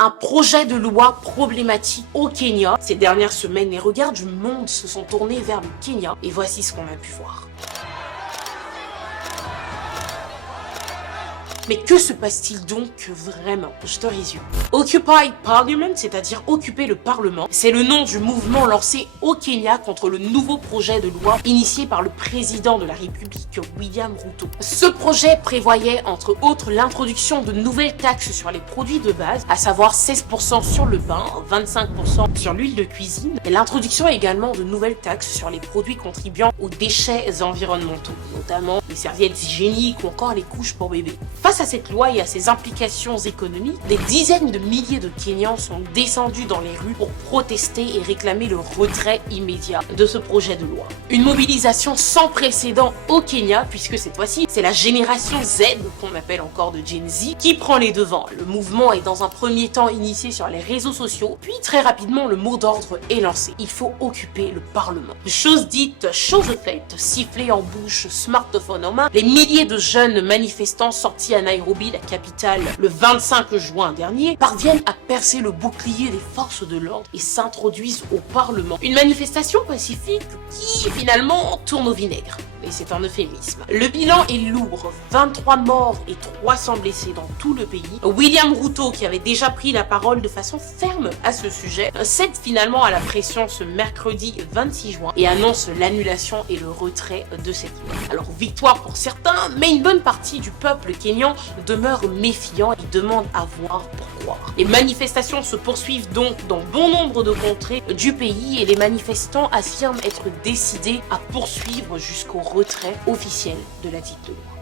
un projet de loi problématique au Kenya. Ces dernières semaines, les regards du monde se sont tournés vers le Kenya et voici ce qu'on a pu voir. Mais que se passe-t-il donc vraiment? Je te résume. Occupy Parliament, c'est-à-dire occuper le Parlement, c'est le nom du mouvement lancé au Kenya contre le nouveau projet de loi initié par le président de la République, William Ruto. Ce projet prévoyait entre autres l'introduction de nouvelles taxes sur les produits de base, à savoir 16% sur le pain, 25% sur l'huile de cuisine, et l'introduction également de nouvelles taxes sur les produits contribuant aux déchets environnementaux, notamment les serviettes hygiéniques ou encore les couches pour bébés. Face à cette loi et à ses implications économiques, des dizaines de milliers de Kenyans sont descendus dans les rues pour protester et réclamer le retrait immédiat de ce projet de loi. Une mobilisation sans précédent au Kenya, puisque cette fois-ci, c'est la génération Z, qu'on appelle encore de Gen Z, qui prend les devants. Le mouvement est dans un premier temps initié sur les réseaux sociaux, puis très rapidement, le mot d'ordre est lancé. Il faut occuper le Parlement. Chose dite, chose faite, sifflet en bouche, smartphone en main, les milliers de jeunes manifestants sortis à Nairobi, la capitale, le 25 juin dernier, parviennent à percer le bouclier des forces de l'ordre et s'introduisent au Parlement. Une manifestation pacifique qui, finalement, tourne au vinaigre. Et c'est un euphémisme. Le bilan est lourd, 23 morts et 300 blessés dans tout le pays. William Ruto, qui avait déjà pris la parole de façon ferme à ce sujet, cède finalement à la pression ce mercredi 26 juin et annonce l'annulation et le retrait de cette loi. Alors victoire pour certains, mais une bonne partie du peuple kényan demeure méfiant et demande à voir pourquoi. Les manifestations se poursuivent donc dans bon nombre de contrées du pays et les manifestants affirment être décidés à poursuivre jusqu'au retrait officiel de la dite loi.